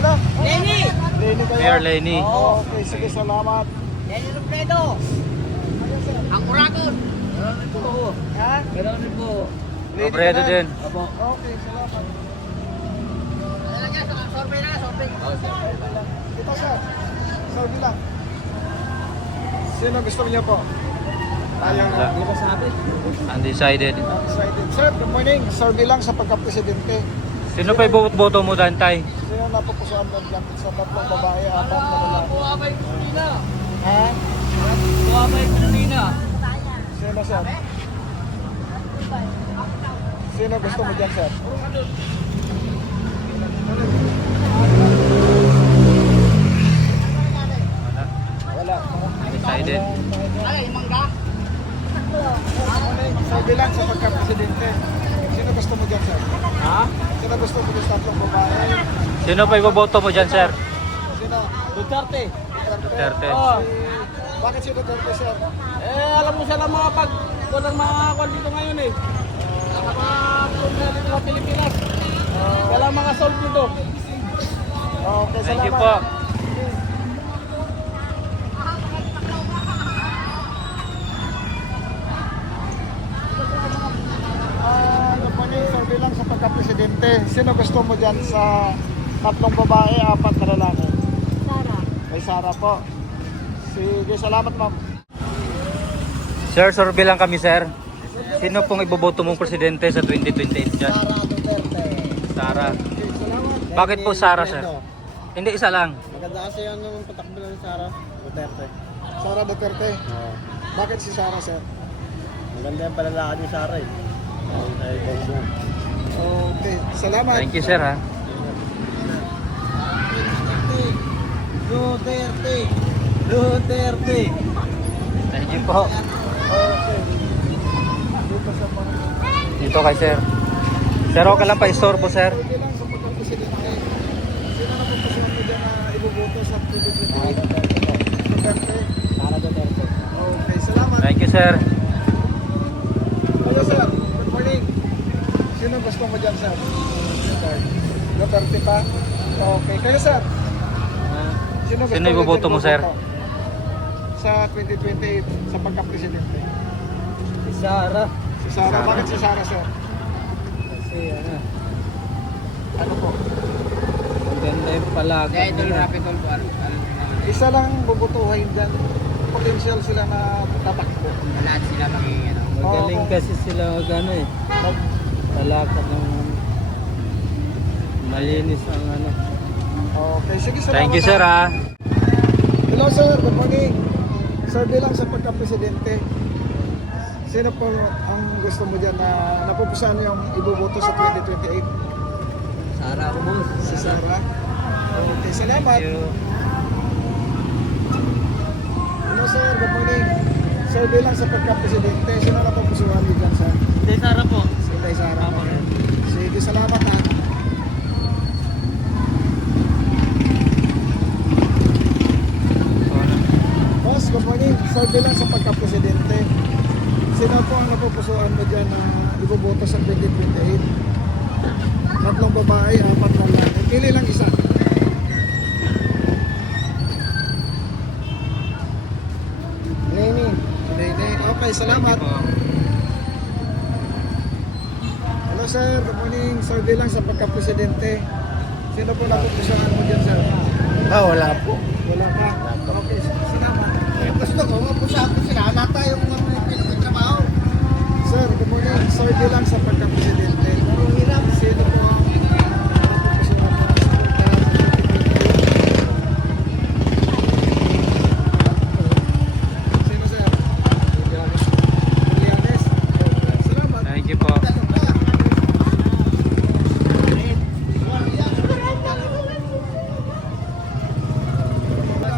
sino? Lenny! Lenny kayo? Mayor Lenny. Okay, sige, salamat. Lenny Robredo! Ang Uragon! Meron po. Ha? Meron po. Robredo din. Opo. Okay, salamat. Sorbet na, sorbet. Ito sir, sorry lang. Sino gusto niyo po? Ayun na. Di ba sabi? Undecided. Excited. Sir, good morning. Sorry lang sa pagka-presidente. Sino pa iboboto mo, Dantay? Sino napupusuan mo lang sa tatlong babae, apat na lalaki? Buwabay Carolina. Ha? Buwabay Carolina. Sino sir? Sino gusto mo dyan sir? Wala. Undecided. Ay, mangga. Sabi lang sa pagka-presidente. Sino gusto mo dyan sir? Ha? Sino gusto mo dyan sa tatlong babae? Sino pa iboboto mo dyan, sir? Sino? Duterte. Duterte. Oh. Bakit si Duterte sir? Alam mo siya lang mga pag walang mga kwan dito ngayon eh. Mga problema dito sa Pilipinas. Walang mga solve dito. Okay, Thank you salamat. po. Good morning, sir. Bilang sa pagka-presidente, sino gusto mo dyan sa tatlong babae, apat na lalaki? Sara. May Sara po. Sige, salamat ma'am. Sir, survey lang kami, sir. Sino pong iboboto mong presidente sa 2028 dyan? Sara Duterte. Sara. Okay, salamat. Bakit po Sara, sir? Hindi, isa lang. Maganda kasi yan ng patakbo ng Sara Duterte. Sara Duterte. Bakit si Sara, sir? Maganda yung palalakad ni Sara eh. Ay, Bongbong. Okay, salamat. Thank you, sir, ha. Duterte. Duterte. Thank you po. Okay. Dito sa mga... Dito kay sir. Sir, okay lang pa istorbo, sir. Okay lang sa pagka-presidente. Sino na pupusuan mo dyan na iboboto sa 2028? Duterte. Sara Duterte. Okay, salamat. Thank you, sir. Hello, sir. Good morning. Sino gusto mo dyan, sir? Duterte pa? Okay. Kayo, sir? Sino Sino mo iboboto dyan mo, sir? Sa 2028, sa pagka-presidente. Si Sara. Si Sara. Sara. Bakit si Sara, sir? Kasi ano, Ano po? maganda yung palakad. Kaya ito yung rapid all po. Isa lang bubutuhin dyan. Potential sila na tatakbo. Lahat sila magiging ano. Magaling kasi sila ano eh. Palakad ng malinis ang ano. Okay, sige, salamat. Thank you, sir, ha. Hello, sir. Good morning. Sir, bilang sa pagka-presidente, sino po ang gusto mo dyan na napupusan yung iboboto sa 2028? Sara ako mo. Si Sara. Okay, salamat. Thank you. Hello, sir. Good morning. Sir, bilang sa pagka-presidente, sino napupusuan niyo dyan, sir? Hindi Sara po. Si Inday Sara. Apo. Sige, salamat, ha. Boss, good morning. Sir, bilang sa pagka-presidente, sino po ang napupusuan mo dyan na iboboto sa 2028? Tatlong babae, apat na lalaki. Pili lang isa. Lenny. Nene. Okay, salamat. Hello, sir. Good morning. Sir, bilang sa pagka-presidente, sino po napupusuan mo dyan, sir? Wala po. Wala pa. Okay, salamat. Gusto ko, mapusahan ko sila. Wala tayong pinagtrabaho. Sir, good morning. Sir, bilang sa pagka-presidente, sino po ang napupusuan mo sa Sino, sir? Trillanes. Salamat. Thank you po.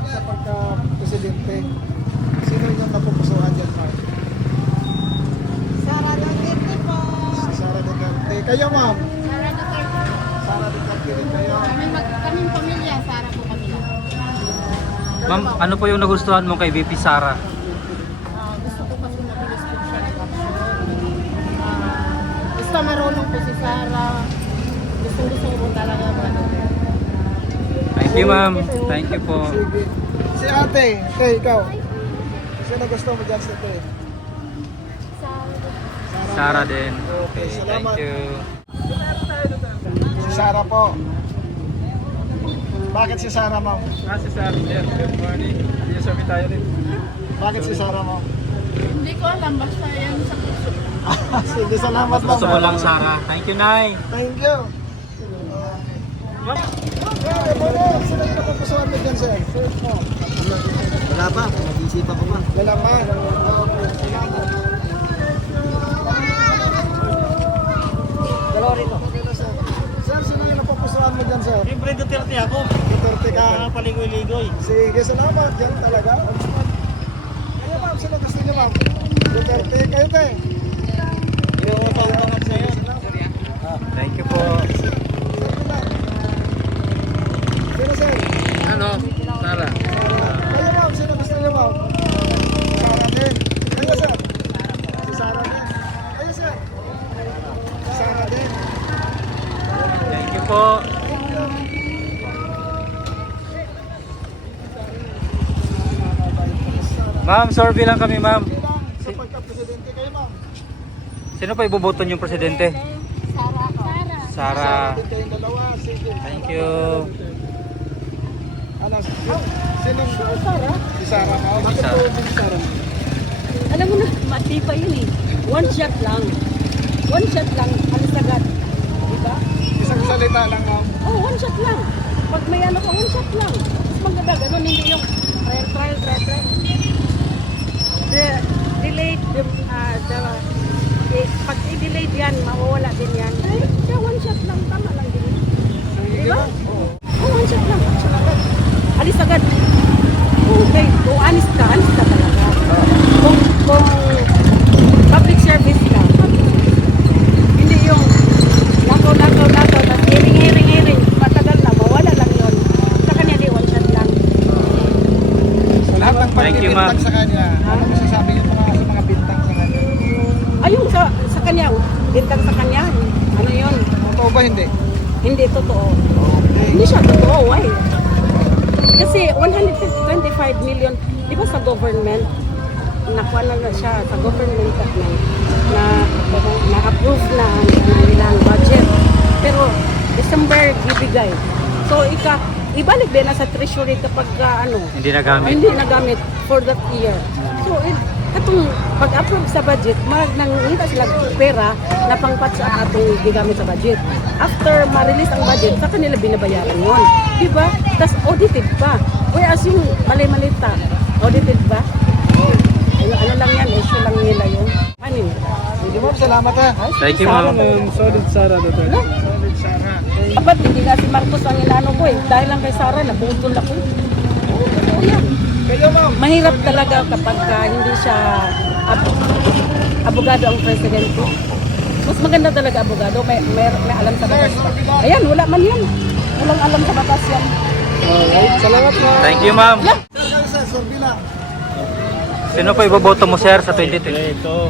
Sa pagka-presidente, sino yung napupusuan dyan, ma'am? Sara Duterte po. Si Sara Duterte. Kayo, ma'am? Sara Duterte. Sara Duterte rin kayo. Kaming pamilya, Sara po kami. Ma'am, ano po yung nagustuhan mo kay VP Sara? Gusto ko kasi mabilis po siya nag-action. Basta marunong po si Sara. Gusto ko po talaga ano. Thank you, ma'am. Thank you po. Sige. Si ate, ikaw. Sino gusto mo dyan sa ate? Sarah din. Okay, Thank salamat. you. Si Sarah po. Bakit si Sarah, ma'am? Si Sir, good morning. Yes, tayo rin. Bakit si Sarah, ma'am? Hindi ko alam, basta yan sa puso. Sige, salamat, ma'am. Gusto mo lang, Sarah. Thank you, Nay. Thank you. Okay, bueno. Sino yung napapusuan mo dyan, sir? Wala pa, nag-iisipan ko pa. Wala pa. Okay, salamat. Dalawa rito. Okay na, sir. Sir, sino yung napapusuan mo dyan, sir? Siyempre, Duterte ako. Duterte ka. Paligoy-ligoy. Sige, salamat. Diyan talaga. Kayo, ma'am. Sino gusto niyo, ma'am? Duterte. Kayo, te. Yung pangtangat sa'yo. Thank you po. Sino, sir? Ano? Sarah. Kayo, ma'am. Sino gusto niyo, ma'am? Sarah din. Kayo, sir? Si Sarah din. Kayo, sir? Si Sarah din. Thank you po. Thank you. Ma'am, survey lang kami, ma'am. Bilang sa pagka-presidente kayo, ma'am. Sino pa iboboto yung presidente? Sarah ko. Sarah. Din kayong dalawa. Sige. Thank you. Ano? Sinong Sarah? Si Sarah, ma'am. Bakit Sarah. po si Sarah? Alam mo na, matibay yun eh. One shot lang. One shot lang, alis agad. Diba? Isang salita lang, ma'am. Oh, one shot lang. Pag may ano ka, one shot lang. Mas maganda, ganun, hindi yung trial. Delayed, pag i-delayed yan, mawawala din yan. Eh, kaya one shot lang, tama lang din. Diba? Oh, one shot lang. Alis agad. Okay, kung honest ka talaga. Kung public service ka, hindi yung lakaw, tapos hiring, matagal na, mawala lang yun. Sa kanya, di, one shot lang. So, lahat ng Thank you, ma'am. pagbibintang sa kanya, ano masasabi yung mga bintang sa kanya? Ayun, sa kanya, bintang sa kanya, ano yun? Totoo ba hindi? Hindi totoo. Okay. Hindi siya totoo, why? Kasi 125 million, di ba sa government, nakuha na siya sa government na-approve na ang nilang budget. Pero December ibigay. So ibalik din na sa treasury kapag Hindi nagamit. hindi nagamit for that year. So katong pag-approve sa budget, nangita sila pera na pangpat sa atong gigamit sa budget. After ma-release ang budget, sa kanila binabayaran yun. Diba? Tapos audited pa. Whereas yung mali-malita, audited ba? Ano lang yan, issue lang nila yun. Ano yun? Sige, ma'am. Salamat, ha. Thank you, ma'am. Solid Sarah Duterte. Solid, Sarah. Dapat hindi nga si Marcos ang inaano ko eh. Dahil lang kay Sara, nabutol ako. Oo yan. Kayo, ma'am. Mahirap talaga kapag hindi siya abogado ang presidente. Mas maganda talaga abogado, may alam sa batas. Ayan, wala man yan. Walang alam sa batas yan. Alright. Salamat, ma'am. Thank you, ma'am. Sir, kayo, sir. Sorbi lang. Sino pa iboboto mo, sir, sa 2020? Ito,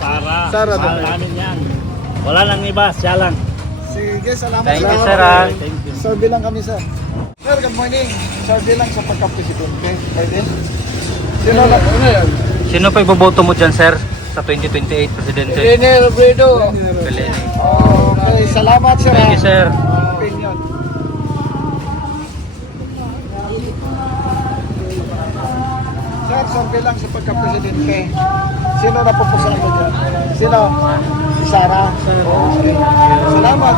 Sarah. Sarah, Mahal Duterte. namin yan. Wala nang iba, siya lang. Sige, salamat. Thank you, Salamat. sir, ha. Thank you. Sorbi lang kami, sir. Sir, good morning. Sorbi lang sa pagka-presidente. Pwede? Sino na? Ano yan? Sino pa iboboto mo dyan, sir, sa 2028 presidente? Rene Robredo. Pelene. Okay, salamat, sir. Thank you, sir. Opinion. Sir, sorbi lang sa pagka-presidente. Sino na pupusuan mo dyan? Sino? Si Sarah. Okay. Salamat.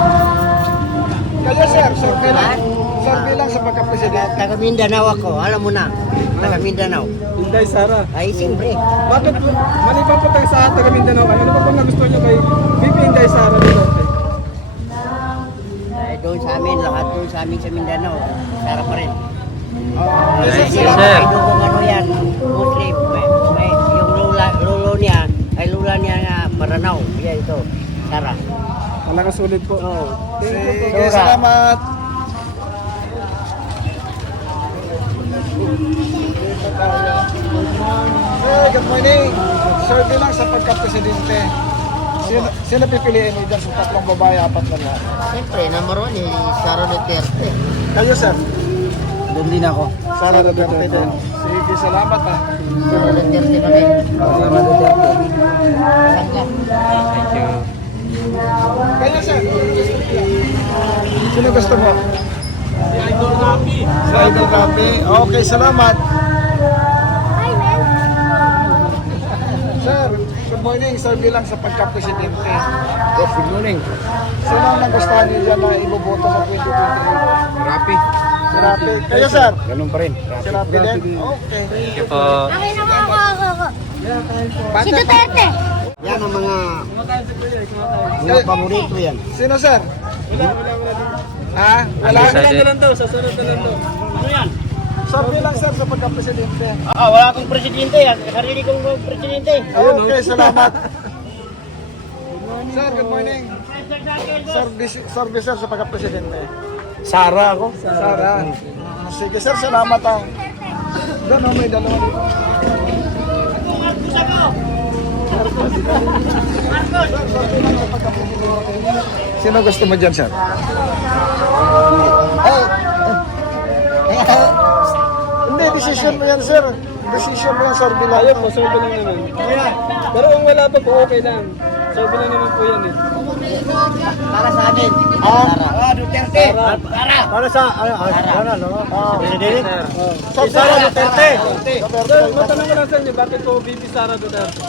Kayo, sir, sorbi lang. Sorbi lang sa pagka-presidente. Taga Mindanao ako, alam mo na. Taga Mindanao. Inday Sarah. Ay, siyempre. Bakit maliban po tayo sa taga Mindanao kayo? Ano ba pong nagustuhan nyo kay VP Inday Sarah Duterte? Ay, doon sa amin, lahat doon sa amin sa Mindanao. Sarap pa rin. Thank you, Sila, sir. may dugong ano yan, Muslim. May, yung lolo niya, ay lula niya nga, Maranao. Yan ito, Sarah. Malakas ulit po. Sige, salamat. Hey, good morning. Sorbi lang sa pagka-presidente. Sino pipiliin mo dyan sa tatlong babae, apat na lang? Siyempre, number one, Sarah Duterte. Kayo, sir. Doon din ako. Sara Duterte din. Sige, salamat ha. Sara Duterte kami. Sara Duterte. Thank you. Kaya sir, sino gusto mo? Si Idol Rapi. Si Idol Rapi. Okay, salamat. Sir, good morning. Sir, bilang sa pagka-presidente. Yes, good morning. Sino ang nagustuhan niyo dyan na iboboto sa 2028? Rapi. Si Rapi. Kayo sir? Ganun pa rin. Si Rapi din? Okay. Thank you po. Okay na ako. Si Duterte. Yan ang mga Kayo, paborito yan. sino sir? Ha? Wala? Undecided. Sunod na lang daw, sa sunod na lang daw. Ano yan? Sir, bilang sir sa pagka-presidente. Wala akong presidente. Sarili kong presidente. Okay, salamat. Sir, good morning. Service sir sa pagka-presidente. Sara ako. Sara. Sige sir, salamat ha. Doon may dalawa dito. Sino gusto mo dyan, sir? Hindi, decision mo yan, sir. Decision mo yan, sir. Ayaw po, sobe lang naman. Pero kung wala pa po, okay lang. Sobe lang naman po yan eh. Para sa amin. Duterte. Para sa, ano, no? Presidente. Sir, Sara Duterte. Sir, matanong ko lang sa inyo, bakit po VP Sara Duterte?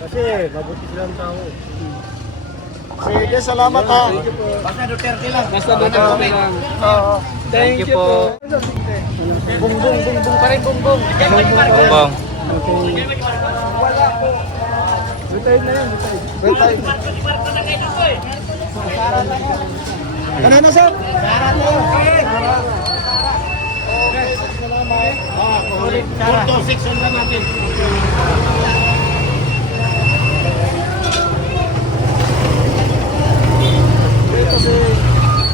Kasi mabuti silang tao. Sige, salamat ha. Basta Duterte lang. Basta Duterte lang. Oo. Thank you po. po. Bungbong pa rin, bungbong. Bumbong. Retired na yan, retired. Kanina, sir? Punto 6 lang natin. Dito si...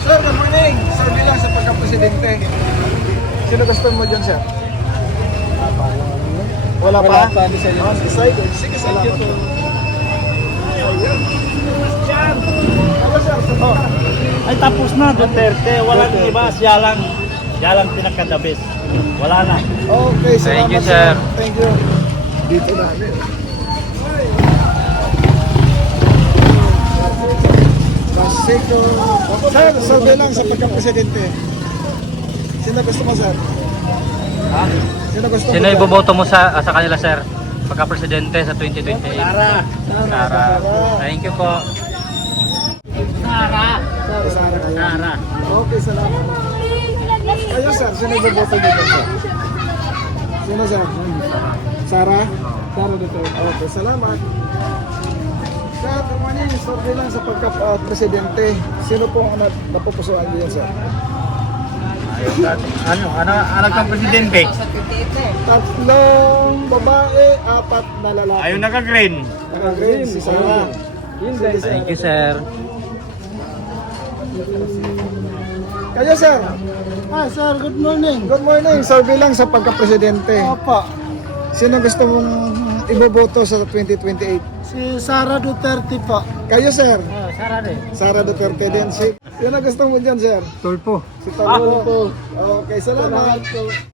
Sir, good morning. Sir, bilang sa pagka-presidente. Sino gusto mo dyan, sir? Wala pa? Wala pa, decide. Decide. Sige, salamat. Ano, sir? Ay tapos na Duterte. Walang iba. Siya lang. Siya lang pinaka-the best. Wala na. Okay, salamat. Thank you, sir. Thank you. Dito namin. Basiko. Sir, sabi lang sa pagka-presidente. Sino gusto mo, sir? Ha? Sino gusto Sino mo? dyan? iboboto mo sa kanila, sir? Pagka-presidente sa 2028. Sara. Sara. Thank you po. Sara. Sara kayo. Sara. Okay, salamat. Kayo, sir, sino iboboto niyo dyan, sir? Sino, sir? Sara? Sara dito. Okay, salamat. Sir, good morning. Sabi lang sa pagka-presidente. Sino po ang napupusuan niyo yan, sir? Ano kang presidente? Tatlong babae, 4 na lalaki. Ayaw naka-green. Naka-green, si Sara. Sige, sir. Thank you, sir. Kayo, sir. Sir, good morning. Good morning. Sabi lang sa pagka-presidente. Opo. Sino gusto mong iboboto sa 2028? Si Sara Duterte po. Kayo, sir. Sara rin. Sara Duterte din. Sino gusto mo dyan, sir? Tulpo. Si Tolpo. Okay, salamat.